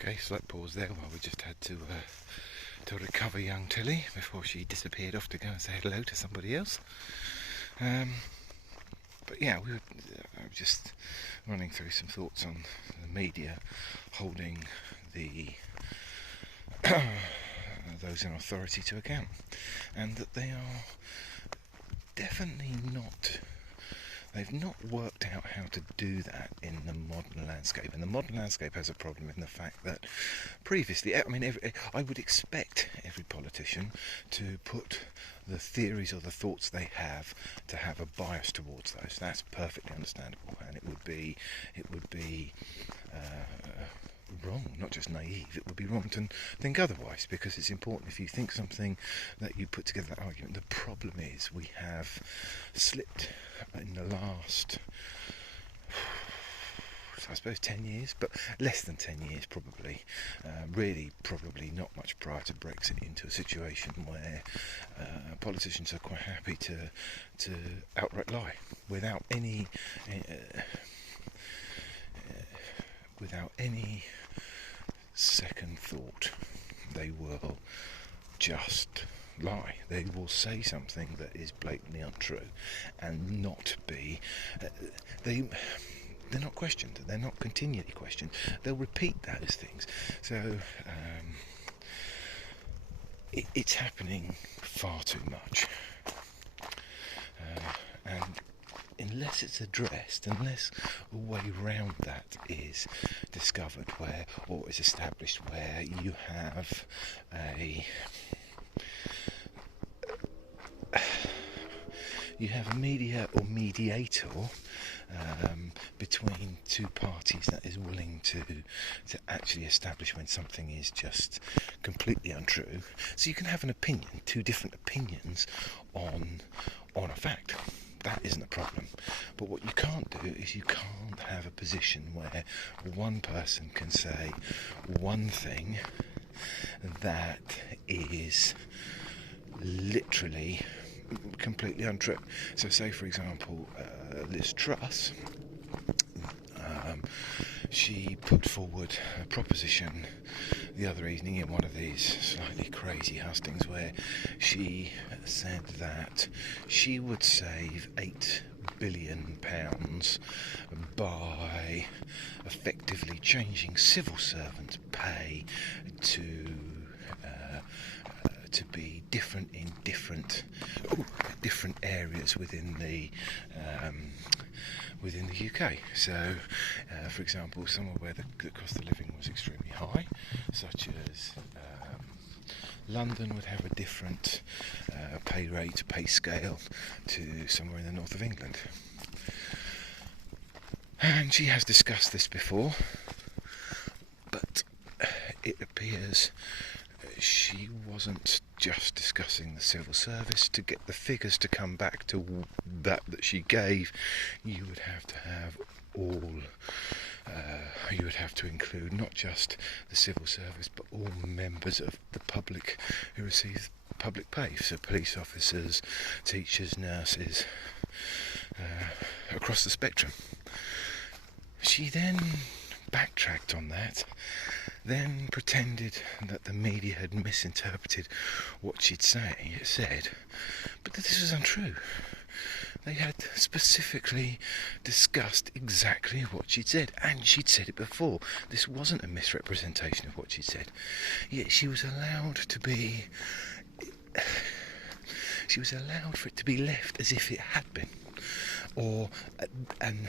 Okay, slight pause there while we just had to recover young Tilly before she disappeared off to go and say hello to somebody else. But yeah, we were just running through some thoughts on the media holding the those in authority to account, and that they are definitely not. They've not worked out how to do that in the modern landscape. And the modern landscape has a problem in the fact that previously, I mean, I would expect every politician to put the theories or the thoughts they have to have a bias towards those. That's perfectly understandable, and it would be wrong, not just naive. It would be wrong to think otherwise, because it's important if you think something that you put together that argument. The problem is we have slipped in the last, I suppose, 10 years, but less than 10 years probably, really probably not much prior to Brexit, into a situation where politicians are quite happy to outright lie without any second thought. They will just lie. They will say something that is blatantly untrue and not be they're not questioned, they're not continually questioned, they'll repeat those things. So it's happening far too much, and unless it's addressed, unless a way round that is discovered, or is established, where you have a media or mediator between two parties that is willing to actually establish when something is just completely untrue. So you can have an opinion, two different opinions on a fact. That isn't a problem. But what you can't do is you can't have a position where one person can say one thing that is literally completely untrue. So say, for example, Liz Truss, she put forward a proposition the other evening in one of these slightly crazy hustings where she said that she would save £8 billion by effectively changing civil servants' pay to be different in different areas within the UK. So, for example, somewhere where the cost of living was extremely high, such as London, would have a different pay scale to somewhere in the north of England. And she has discussed this before, but it appears she wasn't just discussing the civil service. To get the figures to come back to that she gave, you would have to have you would have to include not just the civil service, but all members of the public who receive public pay, so police officers, teachers, nurses, across the spectrum. She then backtracked on that, then pretended that the media had misinterpreted what she'd said, but that this was untrue. They had specifically discussed exactly what she'd said, and she'd said it before. This wasn't a misrepresentation of what she'd said. Yet she was allowed for it to be left as if it had been, or an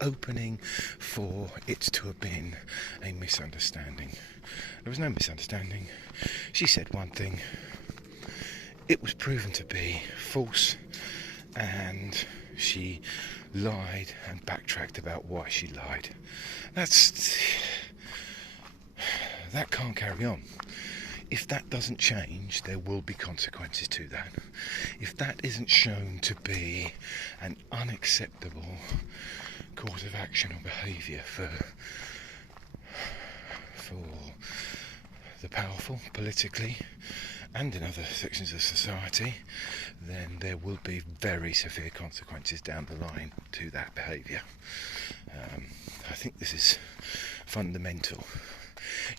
opening for it to have been a misunderstanding. There was no misunderstanding. She said one thing, it was proven to be false, and she lied and backtracked about why she lied. That can't carry on. If that doesn't change, there will be consequences to that. If that isn't shown to be an unacceptable course of action or behaviour for the powerful, politically, and in other sections of society, then there will be very severe consequences down the line to that behaviour. I think this is fundamental.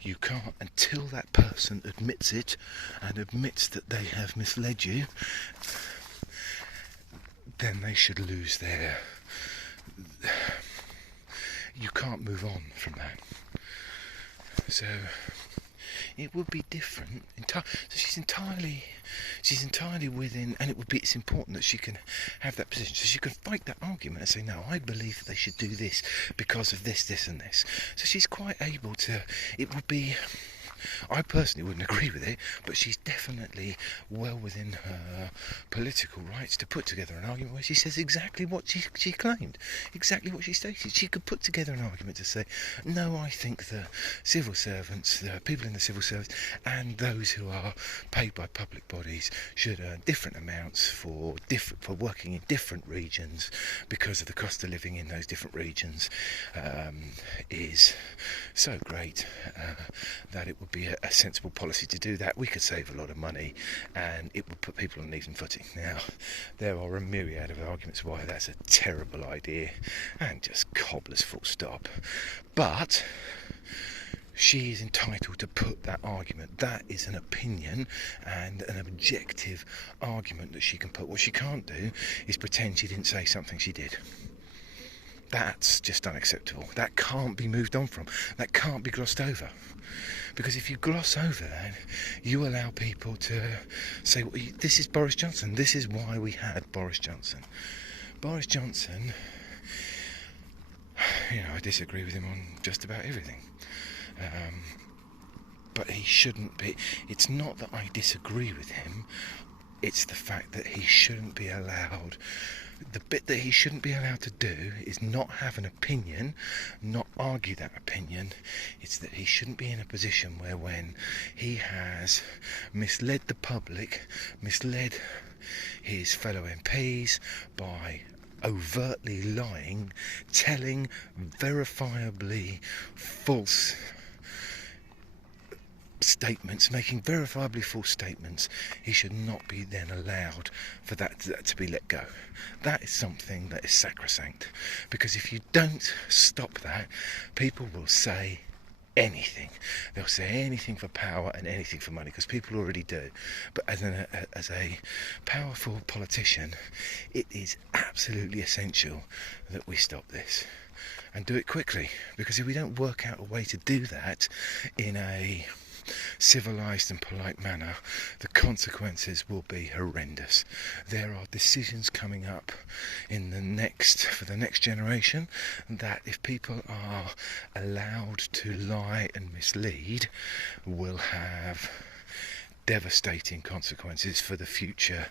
You can't, until that person admits it and admits that they have misled you, then they should lose their... You can't move on from that. So it would be different. So she's entirely within, and it's important that she can have that position, so she can fight that argument and say, no, I believe that they should do this because of this, this, and this. So she's quite able to. It would be. I personally wouldn't agree with it, but she's definitely well within her political rights to put together an argument where she says exactly what she claimed, exactly what she stated. She could put together an argument to say, no, I think the civil servants, the people in the civil service, and those who are paid by public bodies should earn different amounts for working in different regions, because of the cost of living in those different regions is so great that it would be a sensible policy to do that. We could save a lot of money and it would put people on an even footing. Now, there are a myriad of arguments why that's a terrible idea and just cobblers full stop. But she is entitled to put that argument. That is an opinion and an objective argument that she can put. What she can't do is pretend she didn't say something she did. That's just unacceptable. That can't be moved on from. That can't be glossed over. Because if you gloss over that, you allow people to say, well, this is Boris Johnson. This is why we had Boris Johnson. Boris Johnson, I disagree with him on just about everything. But he shouldn't be. It's not that I disagree with him. It's the fact that he shouldn't be allowed. The bit that he shouldn't be allowed to do is not have an opinion, not argue that opinion. It's that he shouldn't be in a position where, when he has misled the public, misled his fellow MPs by overtly lying, telling verifiably false statements, making verifiably false statements, he should not be then allowed for that to be let go. That is something that is sacrosanct, because if you don't stop that, people will say anything. They'll say anything for power and anything for money, because people already do. But as a powerful politician, it is absolutely essential that we stop this and do it quickly, because if we don't work out a way to do that in a civilised and polite manner, the consequences will be horrendous. There are decisions coming up for the next generation that, if people are allowed to lie and mislead, will have devastating consequences for future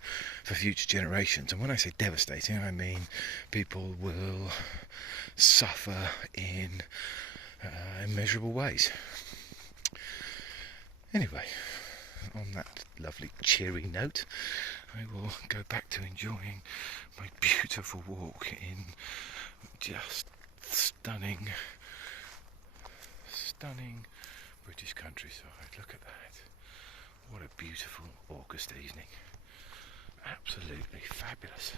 generations. And when I say devastating, I mean people will suffer in immeasurable ways. Anyway, on that lovely cheery note, I will go back to enjoying my beautiful walk in just stunning British countryside. Look at that. What a beautiful August evening. Absolutely fabulous.